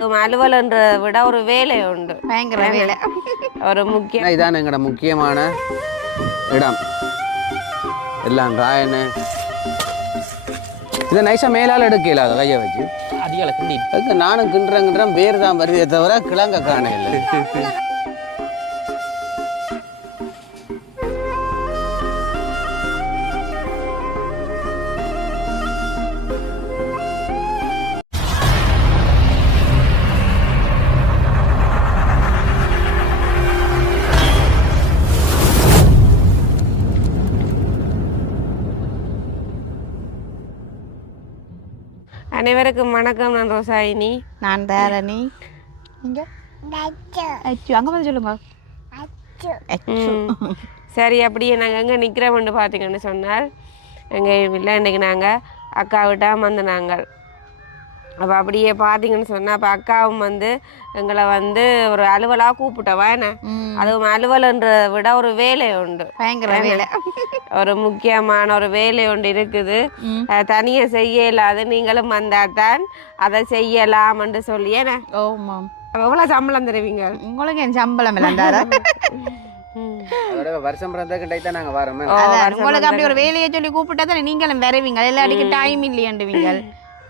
அலுவலன்ற விட ஒரு வேலை உண்டு, பயங்கர வேலை. ஒரு முக்கியம். இதான் எங்களோட முக்கியமான இடம். எல்லாம் ராயனு இதை நைஸாக மேலால் எடுக்கல அதை கையை வச்சு அதிகாலை கிண்டி அதுக்கு நானும் கிண்டுறேன் பேர் தான் வருதே தவிர கிழங்க காண இல்லை. அனைவருக்கும் வணக்கம். நான் ரோசாயினி. நான் தாரணி. நீங்க அச்சு அங்கே வந்து சொல்லுங்க. சரி, அப்படியே நாங்கள் எங்கே நிற்கிறோம்னு பார்த்தீங்கன்னு சொன்னால் எங்கள் இல்லை இன்றைக்கி நாங்கள் அக்கா விட்டால் வந்து நாங்கள் அப்போ அப்படியே பார்த்தீங்கன்னு சொன்னால் அப்போ அக்காவும் வந்து எங்களை வந்து ஒரு அலுவலாக கூப்பிட்டவா என்ன, அதுவும் அலுவலன்ற விட ஒரு வேலை உண்டு, பயங்கர வேலை. ஒரு முக்கியமான ஒரு வேலை ஒன்று இருக்குது. தனியாக செய்ய இல்லாது நீங்களும் வந்தால்தான் அதை செய்யலாம்னு சொல்லி என்ன. ஓமாம். எவ்வளோ சம்பளம் தருவீங்க? உங்களுக்கு என் சம்பளம் இல்லைந்தாரா? வருஷம் பிறந்தக்கிட்ட நாங்கள் வரோமே. உங்களுக்கு அப்படி ஒரு வேலையை சொல்லி கூப்பிட்டா தானே நீங்களும் வரவீங்க. எல்லாடிக்கு டைம் இல்லையாண்டுவீங்க.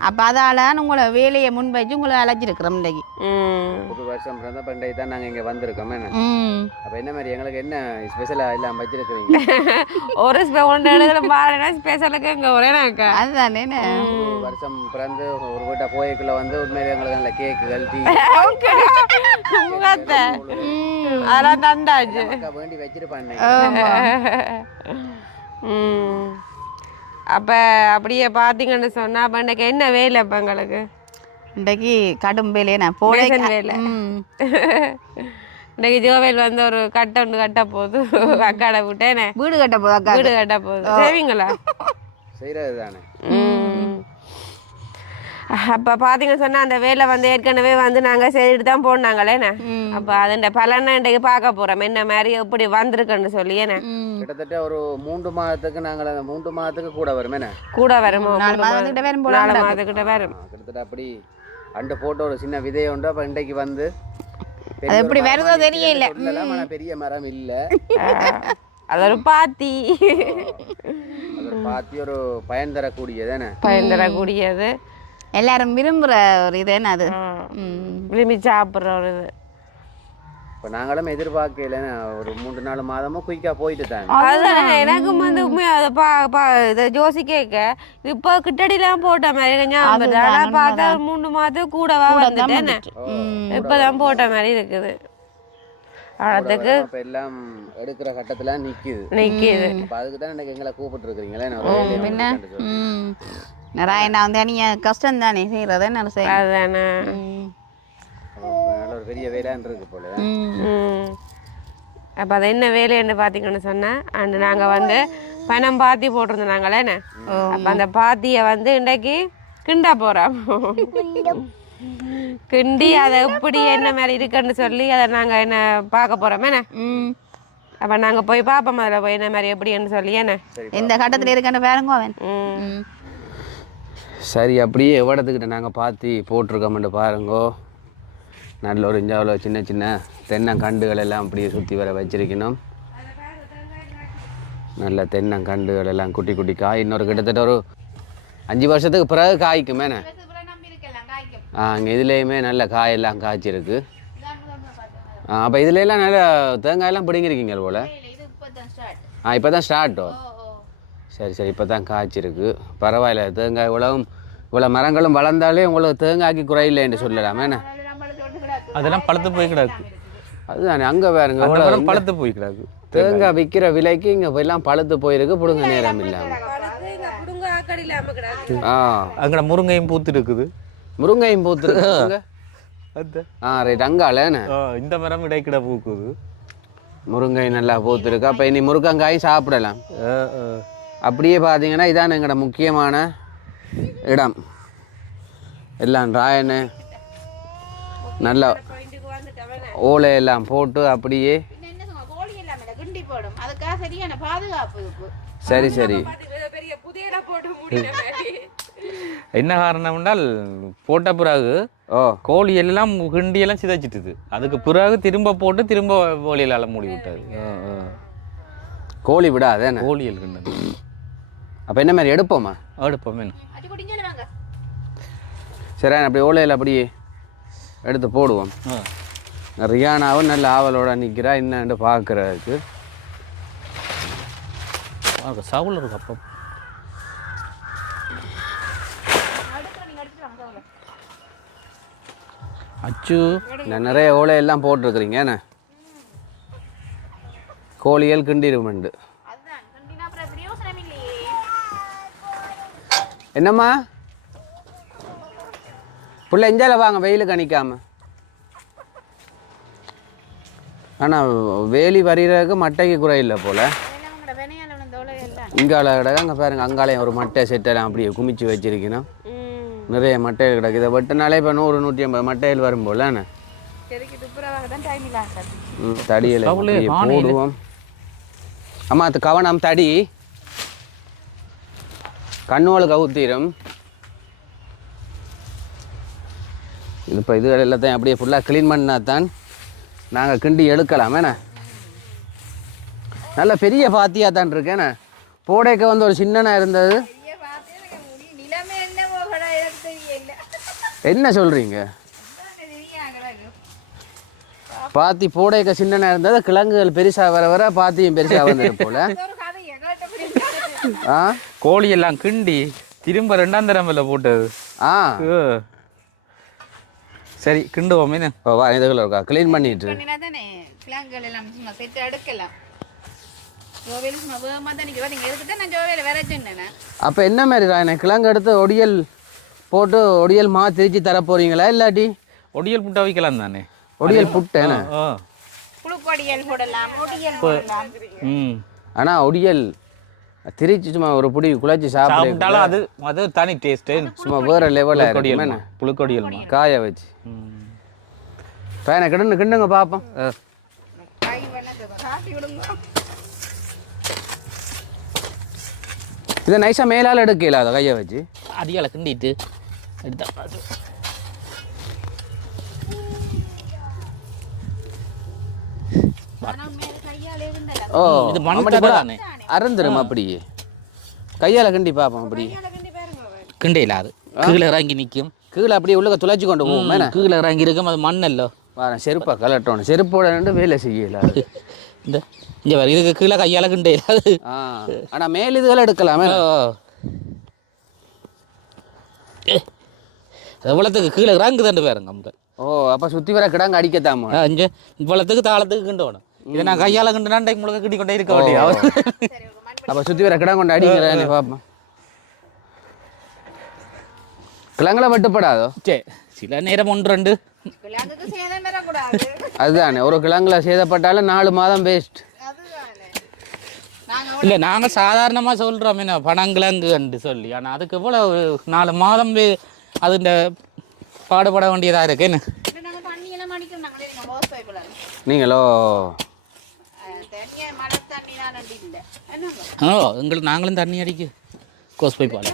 அப்போ அதால உங்களை வேலையை முன் வச்சு உங்களை அழைச்சிருக்கிறோம் இன்றைக்கு. புது வருஷம் பிறந்த பண்டை தான் நாங்கள் இங்கே வந்திருக்கோம். அப்போ என்ன மாதிரி எங்களுக்கு என்ன ஸ்பெஷலாக இல்லாமல் வச்சிருக்கிறீங்க? ஒரு ஸ்பெஷலுக்கு இங்கே ஒரேனாக்கா அதுதானே. வருஷம் பிறந்து ஒரு வீட்டை போய்க்குள்ள வந்து உண்மையிலே எங்களுக்கு நல்ல கேக்குகள் டீ முகத்தை அதெல்லாம் தந்தாச்சு வேண்டி வச்சிருப்பாங்க. அப்போ அப்படியே பார்த்தீங்கன்னு சொன்னால் அப்போ இன்றைக்கு என்ன வேலை? அப்போ எங்களுக்கு இன்றைக்கு கடும் வேலையே நான் போல வேலை. இன்றைக்கு ஜோவேல் வந்து ஒரு கட்டை ஒன்று கட்ட போகுது. அக்காடை விட்டேனே வீடு கட்ட போகுது. அக்கா வீடு கட்ட போகுது. செய்வீங்களா? செய்கிறது தானே. அப்போ பார்த்தீங்கன்னு சொன்னால் அந்த வேலை வந்து ஏற்கனவே வந்து நாங்கள் செய்துட்டு தான் போனாங்களேண்ணே. அப்போ அதுண்ட பலனை இன்றைக்கு பார்க்க போகிறோம், என்ன மாதிரி எப்படி வந்திருக்குன்னு சொல்லி. ஏன்னா கிட்டத்தட்ட ஒரு 3 மாதத்துக்கு நாங்கள் அந்த 3 மாதத்துக்கு கூட வருமே. கூட வருமோ? 4 மாதத்துக்கிட்ட வரும். 4 மாதத்துக்கிட்ட வரும். கிட்டத்தட்ட அப்படி அண்டு போட்டு ஒரு சின்ன விதை உண்டு. அப்போ இன்றைக்கு வந்து அது எப்படி வருதோ தெரியல. பெரிய மரம் இல்லை, அது ஒரு பாத்தி. பாத்தி ஒரு பயன் தரக்கூடியதானே. பயன் தரக்கூடியது, எல்லாரும் விரும்புகிற ஒரு இது. என்ன அது விரும்பி சாப்பிட்ற ஒரு இது. இப்போ நாங்களும் எதிர்பார்க்கல ஒரு 3-4 மாதமும் குயிக்காக போயிட்டு தாங்க. அதுதான் எனக்கும் வந்து உண்மையாக இதை ஜோசி கேட்க இப்போ கிட்டடிலாம் போட்ட மாதிரி ஞாபகம். ஆனால் பார்த்தா 3 மாதம் கூடவா வந்துட்டேன்னு இப்போதான் போட்ட மாதிரி இருக்குது. அதுக்கு இப்போ எல்லாம் எடுக்கிற கட்டத்தில் நிற்கிது. அதுக்கு தான் எனக்கு எங்களை கூப்பிட்டுருக்குறீங்களே. ராயண்ணா வந்து நீங்கள் கஷ்டம் தானே செய்கிறது. என்ன செய்ய அதுதானே ஒரு பெரிய வேலைன்னு இருக்கு போல. அப்போ அது என்ன வேலைன்னு பார்த்தீங்கன்னு சொன்னேன். அண்டு நாங்கள் வந்து பணம் பாத்தி போட்டிருந்தோம் நாங்களேண்ணே. அப்போ அந்த பாத்தியை வந்து இன்றைக்கு கிண்ட போகிறோம். கிண்டி அதை எப்படி என்ன மாதிரி இருக்குன்னு சொல்லி அதை நாங்கள் என்ன பார்க்க போகிறோமேண்ணே. அப்போ நாங்கள் போய் பார்ப்போம் அதில் போய் என்ன மாதிரி எப்படின்னு சொல்லி. என்ன இந்த கட்டத்தில் இருக்குன்னு பாருங்க அவன். சரி, அப்படியே எவ்வளோத்துக்கிட்ட நாங்கள் பார்த்து போட்டிருக்கோம்னு பாருங்கோ. நல்ல ஒரு இஞ்சாவில் சின்ன சின்ன தென்னங்கண்டுகள் எல்லாம் அப்படியே சுற்றி வர வச்சிருக்கணும். நல்ல தென்னங்கண்டுகள் எல்லாம் குட்டி குட்டி காய். இன்னொரு கிட்டத்தட்ட ஒரு 5 வருஷத்துக்கு பிறகு காய்க்குமே. அங்கே இதுலேயுமே நல்ல காயெல்லாம் காய்ச்சிருக்கு. அப்போ இதுலாம் நல்ல தேங்காயெல்லாம் பிடிங்கிருக்கீங்க போல். இப்போ தான் ஸ்டார்ட்டோ. சரி சரி, இப்போ தான் காய்ச்சிருக்கு. பரவாயில்ல, தேங்காய் இவ்வளோ மரங்களும் வளர்ந்தாலே உங்களுக்கு தேங்காய்க்கு குறையில்லைன்னு சொல்லலாமே. அதெல்லாம் பழுத்து போய் கிடாது. அதுதானே, அங்கே வேறுங்க பழுத்து போய் கிடாது. தேங்காய் விற்கிற விலைக்கு இங்கே போயெல்லாம் பழுத்து போயிருக்கு. பிடுங்க நேரம் இல்லாமல். அங்கே முருங்கையும் பூத்து இருக்குது. முருங்கையும் பூத்து இருக்கு. ரைட், அங்காலண்ணே இந்த மரம் இடைக்கிட பூக்குது. முருங்கை நல்லா பூத்துருக்கு. அப்போ இனி முருங்கங்காயும் சாப்பிடலாம். அப்படியே பார்த்தீங்கன்னா இதான் எங்களோட முக்கியமான இடம். எல்லாம் ராயனு நல்ல ஓலையெல்லாம் போட்டு அப்படியே. சரி சரி, என்ன காரணம் என்றால் போட்ட பிறகு ஓ கோழி எல்லாம் கிண்டி எல்லாம் சிதைச்சிட்டுது. அதுக்கு பிறகு திரும்ப போட்டு திரும்ப கோழியில மூடி விட்டாது. கோழி விடாதேண்ணே கோழியல் கிண்டது. அப்போ என்ன மாதிரி எடுப்போமா? எடுப்போமே. சரி அப்படி ஓலையில் அப்படியே எடுத்து போடுவோம். ரியானாவும் நல்ல ஆவலோட நிற்கிறா என்னன்னு பார்க்குறதுக்கு. சவுல் இருக்கு அப்போ. அச்சு நான் நிறைய ஓலையெல்லாம் போட்டிருக்கிறீங்க என்ன கோழிகள் கிண்டிருமெண்டு. என்னம்மா புள்ள எஞ்சால வாங்க வெயிலுக்கு அணிக்காம. ஆனால் வேலி வரிகிறதுக்கு மட்டைக்கு குறை இல்லை போல். இங்கால கிடக்கு அங்கே பாருங்க அங்காலையும் ஒரு மட்டை செட்டெல்லாம் அப்படியே குமிச்சு வச்சிருக்கணும். நிறைய மட்டைகள் கிடக்கு. இதை வெட்டினாலே இப்போ 100-150 மட்டைகள் வரும் போல் என்ன தடியில் போடுவோம். அம்மா அது கவனம் தடி கண்ணோளுக்கு அவுத்தீரும். இது இப்போ இதுகள் எல்லாத்தையும் அப்படியே ஃபுல்லாக க்ளீன் பண்ணால் தான் நாங்கள் கிண்டி எடுக்கலாம். என்ன நல்ல பெரிய பாத்தியாக தான் இருக்கேண்ணே. போடைக்க வந்து ஒரு சின்னனா இருந்தது. என்ன சொல்கிறீங்க? பாத்தி போடைக்க சின்னனா இருந்தது. கிழங்குகள் பெருசாக வர வர பாத்தியும் பெருசாக வந்தது போல. கோழி எல்லாம் கிண்டி திரும்ப 2ஆம் தடவை போட்டது. சரி கிண்டுவோமே. வா இதுகளை இருக்கா க்ளீன் பண்ணிட்டு அப்போ என்ன மாதிரி எனக்கு கிழங்கு எடுத்து ஒடியல் போட்டு ஒடியல் மா திரிச்சு தர போறீங்களா இல்லாட்டி ஒடியல் புட்டா வைக்கலாம் தானே? ஒடியல் புட்டேன்னு ஆனா ஒடியல் திரிச்சு சும்மா ஒரு புடி குழச்சி சாப்பிட்டாலும் அது அது தனி டேஸ்ட். சும்மா வேற லெவலில் புழுக்கொடியல் காய வச்சு பையனை கிடந்து கிண்டுங்க பார்ப்போம். இதை நைஸாக மேலால் எடுக்கல அதை கையை வச்சு அடியால கிண்டிட்டு எடுத்தா ஓ இது மண் அறந்துரும். அப்படியே கையால் கிண்டி பார்ப்போம். அப்படி கிண்டையில் அது கீழே இறங்கி நிற்கும். கீழே அப்படியே உள்ள துளைச்சி கொண்டு போவோம். கீழே இறங்கி இருக்கும். அது மண்ணல்லோ வரேன் செருப்பா கலட்டணும். செருப்போட ரெண்டு வேலை செய்யல. இந்த இங்கே வர இதுக்கு கீழே கையால் கிண்டையில. ஆனால் மேல் இதுகளை எடுக்கலாமே. எவ்வளோத்துக்கு கீழே இறங்குதாண்டு பாருங்க நமக்கு. ஓ அப்போ சுற்றி வர கிடாங்க அடிக்கத்தாமா? இங்கே இவ்வளோத்துக்கு தாளத்துக்கு கிண்டணும். இதை நான் கையால் கிண்டுனா முழுக்க கிட்டி கொண்டே இருக்க வேண்டிய. அப்போ சுற்றி வர கிடாங்க கொண்டு அடிக்கிறேன் பார்ப்போம். கிழங்குல வெட்டுப்படாதோ? சரி சில நேரம் 1-2 அதுதானே ஒரு கிழங்குல சேதப்பட்டாலும் 4 மாதம் வேஸ்ட். இல்லை நாங்கள் சாதாரணமாக சொல்கிறோம் என்ன பனங்கிழங்குன்னு சொல்லி. ஆனால் அதுக்கு எவ்வளோ 4 மாதம் அது இந்த பாடுபட வேண்டியதாக இருக்கு. என்ன நீங்களோ எங்களுக்கு நாங்களும் தண்ணி அடிக்கு கோஸ் பைப் பால.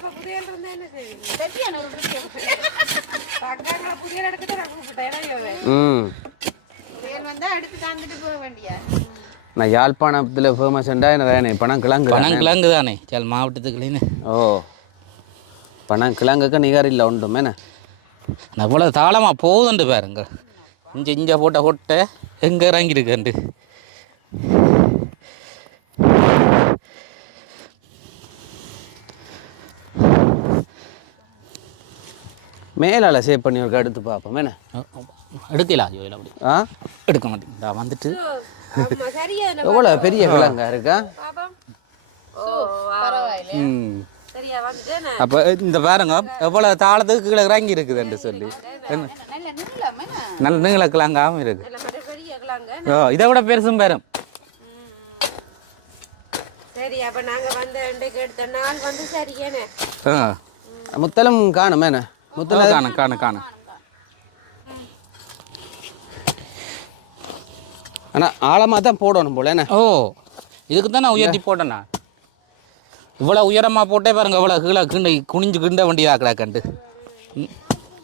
நான் யாழ்ப்பாணத்தில் ஃபேமஸ்ண்டா என்ன பனங்கிழங்கு. பனங்கிழங்கு தானே சேல் மாவட்டத்துக்குள்ளேன்னு. ஓ பனங்கிழங்குக்கு நிகர் இல்லை உண்டுமே. நான் இவ்வளோ தாளமாக போகுதுண்டு பாருங்க. இங்கே போட்ட கொட்டை எங்கே இறங்கியிருக்கண்டு. மேலால் சேவ் பண்ணி ஒரு எடுத்து பார்ப்போம். என்ன எடுக்கலாம் ஜோயில் அப்படி எடுக்க மாட்டேங்க வந்துட்டு. எவ்வளோ பெரிய கிழங்கா இருக்கா. அப்போ இந்த பாருங்க எவ்வளோ தாளத்துக்கு கீழே இறங்கி இருக்குதுன்னு சொல்லி நல்ல நீங்கள கிழங்காகவும் இருக்கு. ஓ இதை விட பெருசும் பேரும். சரி அப்போ நாங்கள் வந்து ரெண்டுக்கு எடுத்த நாள் வந்து சரியானே. முத்தலும் காணும். என்ன முத்தல காணும். ஆனால் ஆழமாக தான் போடணும் போல. என்ன ஓ இதுக்கு தான் நான் உயர்த்தி போட்டேண்ணா. இவ்வளோ உயரமாக போட்டே பாருங்க. இவ்வளோ கீழே கிண்ட குனிஞ்சு கிண்ட வேண்டியதாக கிடக்கண்டு.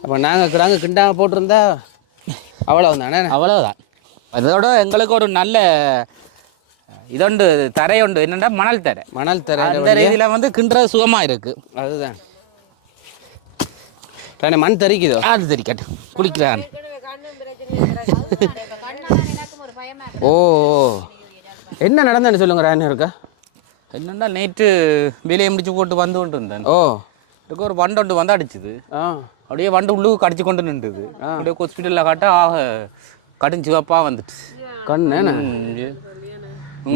அப்போ நாங்கள் கிடாங்க கிண்டாமல் போட்டிருந்தா அவ்வளோ தானே? அவ்வளோதான். அதோட எங்களுக்கு ஒரு நல்ல இதொண்டு தரை உண்டு, என்னென்னா மணல் தரை. மணல் தரை அந்த இதில் வந்து கிண்டுறது சுகமாக இருக்குது. அதுதான் மண் தரிக்குதோ? அது தெரிக்கட்டு குளிக்கிறான். ஓ என்ன நடந்தேன்னு சொல்லுங்க ராணி இருக்கா. என்னென்னா நேற்று வேலையை முடிச்சு போட்டு வந்து கொண்டு இருந்தேன். ஓ இதுக்கு ஒரு வண்டு ஒன்று வந்து அடிச்சுது. அப்படியே வண்டு உள்ளுக்கு கடிச்சு கொண்டு நின்றுது. அப்படியே ஹாஸ்பிட்டலில் காட்ட கடும் சிவப்பாக வந்துட்டு கண்ணு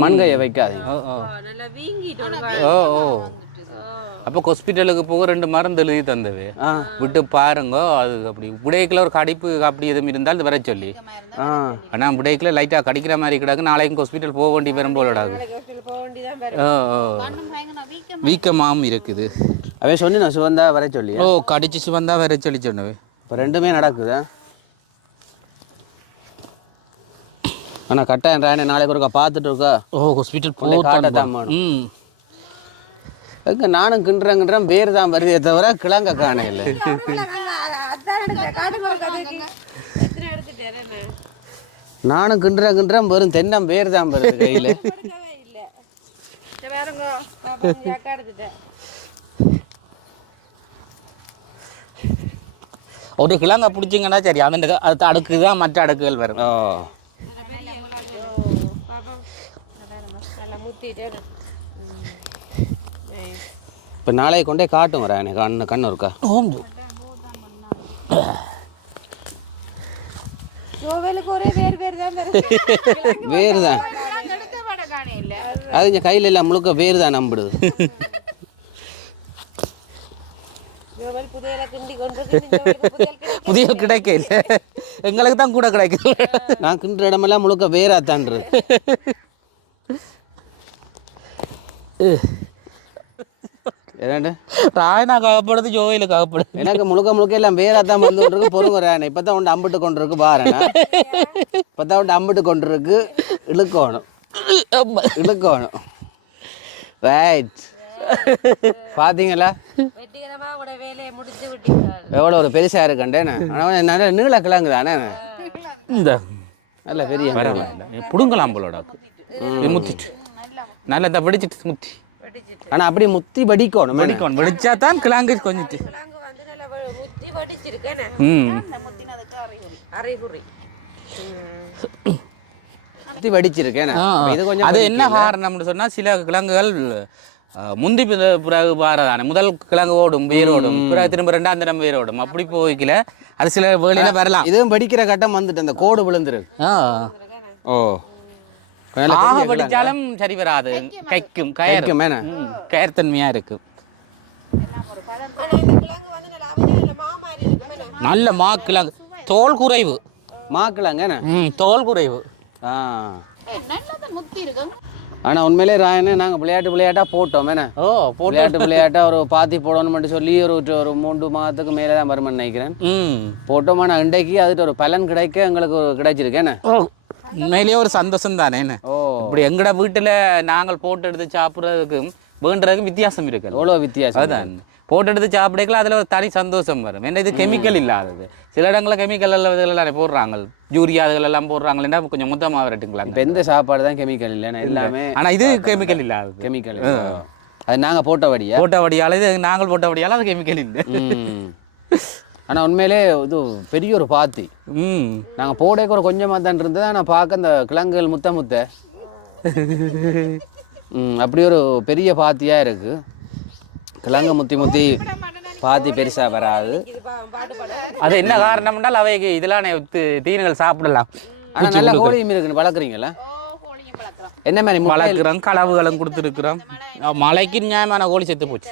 மண்கையை வைக்காது. ஓ ஓ அப்போ ஹாஸ்பிட்டலுக்கு போக 2 மருந்து எழுதி தந்தவே விட்டு பாருங்க. அது அப்படி புடைக்கில் ஒரு கடிப்பு அப்படி எதுவும் இருந்தால் வர சொல்லி. ஆனால் புடைக்கில் லைட்டாக கடிக்கிற மாதிரி கிடக்கு. நாளைக்கு ஹாஸ்பிட்டல் போக வேண்டி வரும்போடாது. வீக்கமாகவும் இருக்குது. அவன் சொல்லி நான் சுவந்தா வர சொல்லி. ஓ கடிச்சு சுவந்தா வர சொல்லி சொன்னவே. இப்போ 2மே நடக்குதா? ஆனால் கட்டாயம் ராணி நாளைக்கு ஒருக்கா பார்த்துட்டு இருக்கா. ஓ ஹாஸ்பிட்டல் போக காட்டத்தான். எங்கே நானும் கிண்டுறேன் வேறு தான் வருதே தவிர கிழங்க காண இல்லை. நானும் கிண்டுறேன் வெறும் தென்னம் வேறு தான் வருது கையில். ஒரு கிழங்க பிடிச்சிங்கன்னா சரி, அது அடுக்கு தான் மற்ற அடுக்குகள் வரும். இப்போ நாளைக்கு கொண்டே காட்டும் வரேன் எனக்கு கண்ணு இருக்கா. வேறு தான் அது கையில் எல்லாம் முழுக்க வேறு தான் நம்பிடுது. புதிய கிடைக்க இல்லை, எங்களுக்கு தான் கூட கிடைக்கும். நான் கிண்டுற இடமெல்லாம் முழுக்க வேறாத்தான்றது. ராயனா கவப்படுது, ஜோயில கவப்படுது. எனக்கு முழுக்க எல்லாம் வேறாத்தான் வந்து கொண்டிருக்கு. பொறுங்க ராயனை இப்போ தான் ஒன்று அம்பிட்டு கொண்டு இருக்கு பாருண்ணா. இப்போ தான் ஒன்று அம்பிட்டு கொண்டு இருக்கு. இழுக்கணும் ரைட். பார்த்தீங்களா எவ்வளோ ஒரு பெருசாக இருக்கண்டேண்ணே. ஆனால் நல்ல நீள கிழங்கு தானே. இந்த நல்ல பெரிய புடுங்கலாம் போலோட முத்திட்டு நல்லா இந்த பிடிச்சிட்டு முத்தி. ஆனால் அப்படி முத்தி வடிக்கணும். வடிச்சா தான் கிழங்கு கொஞ்சிட்டு முத்தி வடிச்சிருக்கேன். இது கொஞ்சம் அது என்ன காரணம்னு சொன்னால் சில கிழங்குகள் முந்தி பிறகு பாரதானே. முதல் கிழங்கு ஓடும் வேரோடும், பிறகு திரும்ப 2ஆம் தினம் வேரோடும். அப்படி போய்க்கல அது சில வேலையில வரலாம். இதுவும் படிக்கிற கட்டம் வந்துட்டு அந்த கோடு விழுந்துருக்கு. ஓ ஆக படிச்சாலும் சரி வராது, கைக்கும் கயக்கும் கயர்த்தன்மையா இருக்கு. நல்ல மாக்கிழங்கு, தோல் குறைவு மாக்கிழங்க தோல் குறைவு. ஆனால் உண்மையிலே ராயனே நாங்கள் விளையாட்டாக போட்டோம். விளையாட்டா ஒரு பாத்தி போடணும்னு சொல்லி ஒரு 3 மாதத்துக்கு மேலே தான் வருமானு நினைக்கிறேன். போட்டோம். ஆனால் இன்றைக்கு அதுட்டு ஒரு பலன் கிடைக்க எங்களுக்கு கிடைச்சிருக்கேன். உண்மையிலேயே ஒரு சந்தோஷம் தானே. இப்படி எங்கட வீட்டில் நாங்கள் போட்டு எடுத்து சாப்பிட்றதுக்கும் வேண்டுறதுக்கும் வித்தியாசம் இருக்கு. எவ்வளோ வித்தியாசம். அதுதான் போட்டு எடுத்து சாப்பிடக்கலாம், அதில் ஒரு தனி சந்தோஷம் வரும். ஏன்னா இது கெமிக்கல் இல்லாதது. சில இடங்களில் கெமிக்கல் இதெல்லாம் போடுறாங்க, யூரியா அதுகளெல்லாம் போடுறாங்களா கொஞ்சம் மொத்தமாக வரட்டுங்களா. இப்போ எந்த சாப்பாடு தான் கெமிக்கல் இல்லைன்னா எல்லாமே. ஆனால் இது கெமிக்கல் இல்லாதது. கெமிக்கல் அது நாங்கள் போட்டபடியால் இது நாங்கள் போட்டபடியால் அது கெமிக்கல் இல்லை. ஆனால் உண்மையிலே இது பெரிய ஒரு பாத்தி. நாங்கள் போடக்கு ஒரு கொஞ்சமாக தான் இருந்தது. ஆனால் பார்க்க அந்த கிழங்குகள் முத்த அப்படி ஒரு பெரிய பாத்தியாக இருக்குது. கிழங்கு முத்தி பாத்தி பெருசாக வராது. அது என்ன காரணம்னால் அவைக்கு இதெல்லாம் தீனிகள் சாப்பிடலாம். ஆனால் நல்லா கோழியும் இருக்குன்னு வளர்க்குறீங்களா? என்ன மாதிரி வளர்க்குறோம், களவுகளும் கொடுத்துருக்குறோம். மழைக்கு நியாயமான கோழி செத்து போச்சு.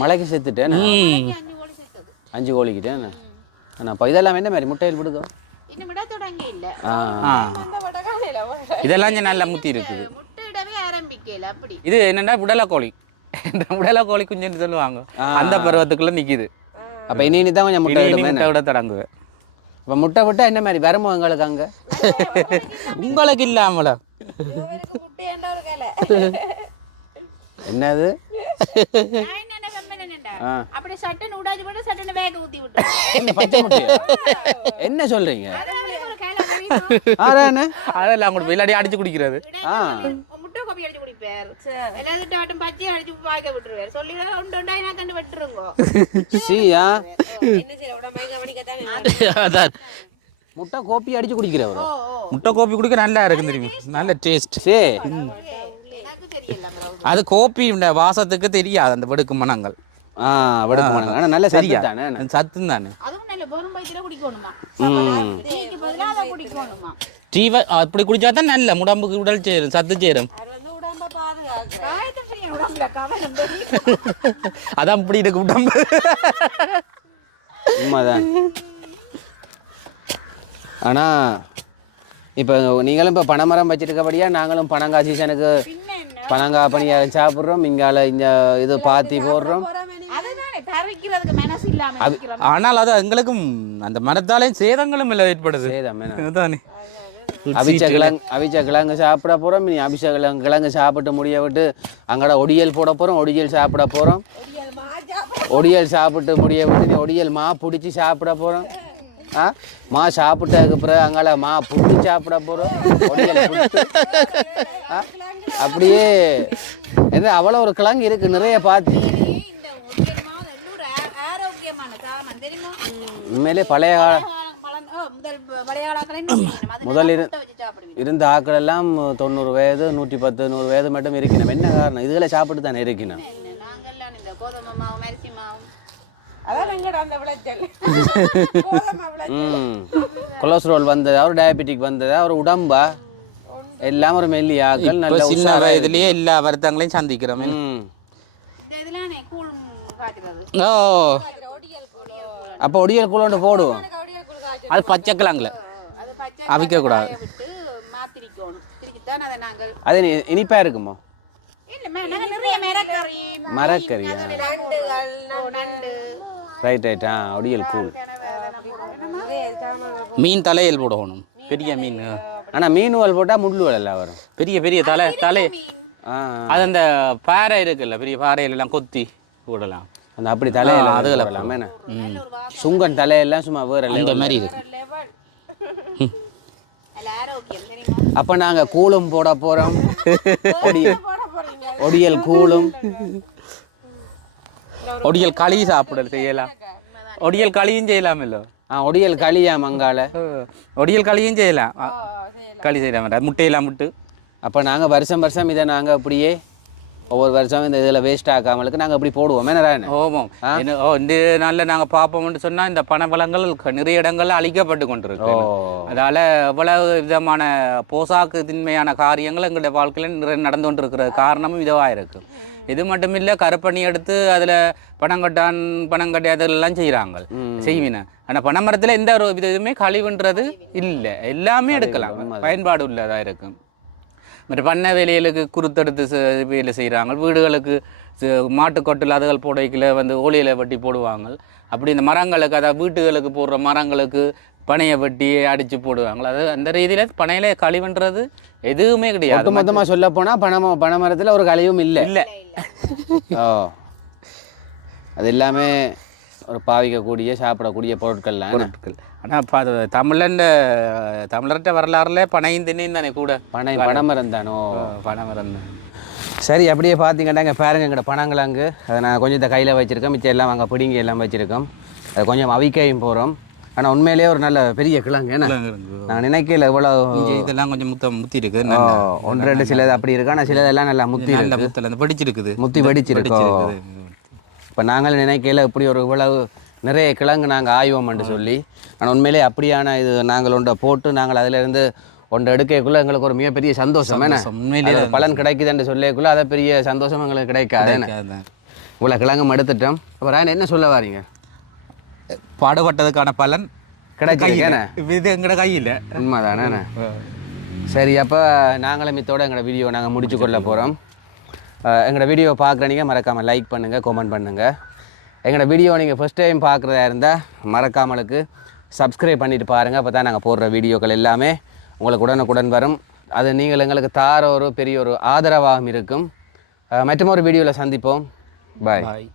மழைக்கு செத்துட்டேன் 5 கோழிக்கிட்டேன். ஆனால் இப்போ இதெல்லாம் என்ன மாதிரி முட்டையில் விடுதோ? இதெல்லாம் நல்ல முத்தி இருக்குது. இது என்னன்னா விடலை கோழி, விடலை கோழி குஞ்சுன்னு சொல்லுவாங்க. அந்த பருவத்துக்குள்ள நிக்குது. அப்போ இனி தான் கொஞ்சம் முட்டை விட தொடங்குவேன். இப்போ முட்டை விட்டா என்ன மாதிரி வருமோ எங்களுக்கு அங்கே? உங்களுக்கு இல்லாமல என்னது அப்படியே சட்டன் உடாச்சு போட்டு சட்டன் வேக ஊத்தி விட்டு என்ன பச்சை முட்டையா? என்ன சொல்றீங்க? அதெல்லாம் கூட விளையாடி அடிச்சு குடிக்கிறது. முட்டை கோப்பி அடிச்சு குடிப்பார். எல்லாத்துட்டும் பச்சை அடிச்சு வாய்க்க விட்டுருவார். சொல்லி ஒன்று நான் கண்டு விட்டுருங்க. சீயா என்ன செய்ய உடம்பை கவனிக்கத்தானே. அதான் முட்டை கோப்பி அடிச்சு குடிக்கிறவரோ? முட்டை கோப்பி குடிக்க நல்லா இருக்கும் தெரியுமா, நல்ல டேஸ்ட். சே எனக்கு தெரியல. அது கோப்பி வாசத்துக்கு தெரியாது அந்த வெடுக்கு மனங்கள். விடுக்க ஆனா நல்ல சரியா தானே, சத்து தானே. அதுவும் நல்ல வெறும் வயிற்றுல குடிக்கணுமா, டீக்கு பதிலா அதை குடிக்கணுமா. டீ அப்படி குடிச்சா தான் நல்ல உடம்புக்கு உடல் சேரும், சத்து சேரும். அதான் இப்படி இருக்கு உடம்பு. உண்மைதான். ஆனா இப்போ நீங்களும் இப்போ பனைமரம் வச்சிருக்கபடியா நாங்களும் பனங்காய் சீசனுக்கு பனங்காய் பனியாக சாப்பிட்றோம். இங்கால இந்த இது பாத்தி போடுறோம். ஆனால் அது எங்களுக்கும் அந்த மரத்தாலையும் சேதங்களும் இல்லை ஏற்படுது. சேதம் அவிச்ச கிழங்கு சாப்பிட போகிறோம். இனி அவிச்ச கிழங்கு சாப்பிட்டு முடிய விட்டு அங்கட ஒடியல் போட போகிறோம். ஒடியல் சாப்பிட போகிறோம். ஒடியல் சாப்பிட்டு முடிய விட்டு நீ ஒடியல் மா பிடிச்சி சாப்பிட போகிறோம். மா சாப்பிட்டதுக்கு பிறகு அங்கால மா புட்டு சாப்பிட போகிறோம். ஒடியல் புட்டு. அப்படியே என்ன அவ்வளோ ஒரு கிழங்கு இருக்குது நிறைய பார்த்து. உண்மையிலே பழைய முதல் இருந்த ஆக்கள் எல்லாம் 90 வயது 110 100 வயது மட்டும் இருக்கணும். என்ன காரணம்? இதுகளை சாப்பிட்டு தானே இருக்கணும். கொலஸ்ட்ரால் வந்ததா, ஒரு டயபெட்டிக் வந்ததா, ஒரு உடம்பா, எல்லாம் ஒரு மெல்லி ஆக்கள். நல்ல சின்ன வயதுலயே எல்லா வருத்தங்களையும் சந்திக்கிறோம். அப்போ ஒடியல் கூழ போடுவோம். அது பச்சை கிழங்குல அவிக்க கூடாது. அது இனிப்பா இருக்குமோ? மரக்கறியா? Right right. ஒடியல் கூழ். மீன் தலையல் போடணும், பெரிய மீன். ஆனா மீன்வல் போட்டா முள்ளுவல் எல்லாம் வரும். பெரிய பெரிய தலை அது அந்த பாறை இருக்குல்ல, பெரிய பாறையில எல்லாம் கொத்தி போடலாம். அந்த அப்படி தலையில அதுகளாமே சுங்கன் தலையெல்லாம் சும்மா வேற அந்த மாதிரி இருக்கு. அப்ப நாங்க கூழும் போட போறோம். ஒடியல் கூழும். ஒடியல் களி சாப்பிட செய்யலாம். ஒடியல் களியும் செய்யலாம் இல்ல? ஒடியல் களியா மங்கால? ஒடியல் களியும் செய்யலாம். களி செய்யலாம், முட்டையெல்லாம் முட்டு. அப்போ நாங்கள் வருஷம் வருஷம் இதை நாங்கள் அப்படியே ஒவ்வொரு வருஷம் இந்த இதில் வேஸ்ட் ஆகாமலுக்கு நாங்கள் அப்படி போடுவோம். ஓமம். இந்த நாளில் நாங்கள் பார்ப்போம்னு சொன்னால் இந்த பணவளங்கள் நிறைய இடங்கள்ல அழிக்கப்பட்டு கொண்டிருக்கு. அதால் எவ்வளவு விதமான போசாக்கு தின்மையான காரியங்கள் எங்களுடைய வாழ்க்கையில் நிறைய நடந்து கொண்டிருக்கிற காரணமும் இதுவாக இருக்குது. இது மட்டும் இல்லை, கருப்பணி எடுத்து அதில் பணம் கட்டி அதெல்லாம் செய்கிறாங்க, செய்வின. ஆனால் பனைமரத்தில் எந்த ஒரு இதுவுமே கழிவுன்றது இல்லை, எல்லாமே எடுக்கலாம், பயன்பாடு உள்ளதாக இருக்கும். மற்ற பண்ணை வேலைகளுக்கு குறுத்தெடுத்து வேலை செய்கிறாங்க. வீடுகளுக்கு மாட்டுக்கொட்டில் அதுகள் போடைக்கில் ஓலையில் வெட்டி போடுவாங்க. அப்படி இந்த மரங்களுக்கு, அதாவது வீட்டுகளுக்கு போடுற மரங்களுக்கு பனையை வெட்டி அடித்து போடுவாங்க. அது அந்த ரீதியில் பனையில கழிவுன்றது எதுவுமே கிடையாது. மொத்தமாக சொல்ல போனால் பனைமரத்தில் ஒரு கழிவும் இல்லை. அது எல்லாமே ஒரு பாவிக்கக்கூடிய சாப்பிடக்கூடிய பொருட்கள். ஆனால் இப்போ அது தமிழர்கிட்ட வரலாறுல பனையும் தின்னையும் தானே கூட. பனைமரம் தானோ? பனைமரம் தான். சரி, அப்படியே பார்த்தீங்கன்னா இங்கே பாருங்க எங்கள்கிட்ட பனங்கிழங்கு. அதை நான் கொஞ்சம் இந்த கையில் வச்சுருக்கேன், மிச்சம் எல்லாம் அங்கே பிடிங்கி எல்லாம் வச்சுருக்கோம். அது கொஞ்சம் அவிக்கையும் போகிறோம். ஆனால் உண்மையிலேயே ஒரு நல்ல பெரிய கிழங்கு. ஏன்னா நான் நினைக்கல இவ்வளோ இதெல்லாம் கொஞ்சம் முத்தி இருக்கு. 1-2 சிலது அப்படி இருக்கு, ஆனால் சிலதெல்லாம் நல்லா முத்தி படிச்சிருக்குது, முத்தி வெடிச்சிருக்கு. இப்போ நாங்கள் நினைக்கல இப்படி ஒரு இவ்வளவு நிறைய கிழங்கு நாங்கள் ஆய்வோம்னு சொல்லி. ஆனால் உண்மையிலே அப்படியான இது நாங்கள் ஒன்றை போட்டு நாங்கள் அதிலேருந்து ஒன்றை எடுக்கக்குள்ளே எங்களுக்கு ஒரு மிகப்பெரிய சந்தோஷம். உண்மையிலே பலன் கிடைக்குதுன்னு சொல்லக்குள்ளே அதை பெரிய சந்தோஷம் எங்களுக்கு கிடைக்காது. இவ்வளோ கிழங்கும் எடுத்துட்டோம். அப்புறம் என்ன சொல்ல வாரீங்க? பாடுபட்டதுக்கான பலன் கிடைக்கல, இது எங்களோட கையில். உண்மைதானே? சரி, அப்போ நாங்களும் மித்தோட எங்களோட வீடியோ நாங்கள் முடிச்சு கொள்ள போகிறோம். எங்களோட வீடியோ பார்க்குறீங்க மறக்காமல் லைக் பண்ணுங்கள், கமெண்ட் பண்ணுங்கள். எங்களோட வீடியோ நீங்கள் ஃபஸ்ட் டைம் பார்க்குறதா இருந்தால் மறக்காமலுக்கு சப்ஸ்கிரைப் பண்ணிவிட்டு பாருங்கள். அப்போ தான் நாங்கள் போடுற வீடியோக்கள் எல்லாமே உங்களுக்கு உடனுக்குடன் வரும். அது நீங்கள் எங்களுக்கு தார ஒரு பெரிய ஒரு ஆதரவாகவும் இருக்கும். மற்றொரு வீடியோவில் சந்திப்போம். பாய்.